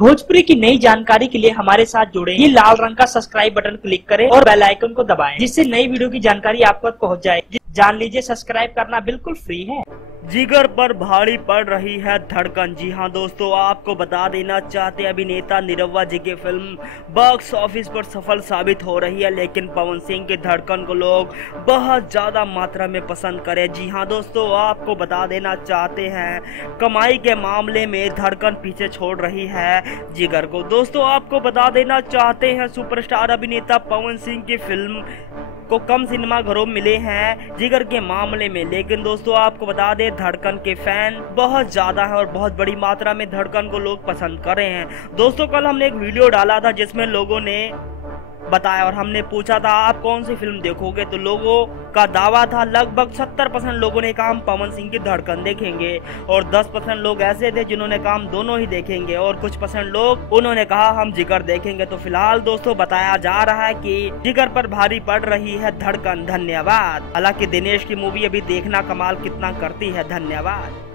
भोजपुरी की नई जानकारी के लिए हमारे साथ जुड़े। ये लाल रंग का सब्सक्राइब बटन क्लिक करें और बेल आइकन को दबाएं, जिससे नई वीडियो की जानकारी आप तक पहुंच जाए। जान लीजिए, सब्सक्राइब करना बिल्कुल फ्री है। जिगर पर भारी पड़ रही है धड़कन। जी हां दोस्तों, आपको बता देना चाहते अभिनेता निरहुआ जी की फिल्म बॉक्स ऑफिस पर सफल साबित हो रही है, लेकिन पवन सिंह की धड़कन को लोग बहुत ज्यादा मात्रा में पसंद करें। जी हां दोस्तों, आपको बता देना चाहते हैं कमाई के मामले में धड़कन पीछे छोड़ रही है जिगर को। दोस्तों, आपको बता देना चाहते हैं सुपरस्टार अभिनेता पवन सिंह की फिल्म को कम सिनेमा घरों मिले हैं जिगर के मामले में, लेकिन दोस्तों आपको बता दें धड़कन के फैन बहुत ज्यादा है और बहुत बड़ी मात्रा में धड़कन को लोग पसंद कर रहे हैं। दोस्तों, कल हमने एक वीडियो डाला था जिसमें लोगों ने बताया और हमने पूछा था आप कौन सी फिल्म देखोगे, तो लोगों का दावा था लगभग 70% लोगों ने कहा हम पवन सिंह की धड़कन देखेंगे और 10% लोग ऐसे थे जिन्होंने कहा हम दोनों ही देखेंगे और कुछ % लोग उन्होंने कहा हम जिगर देखेंगे। तो फिलहाल दोस्तों बताया जा रहा है कि जिगर पर भारी पड़ रही है धड़कन। धन्यवाद। हालांकि दिनेश की मूवी अभी देखना कमाल कितना करती है। धन्यवाद।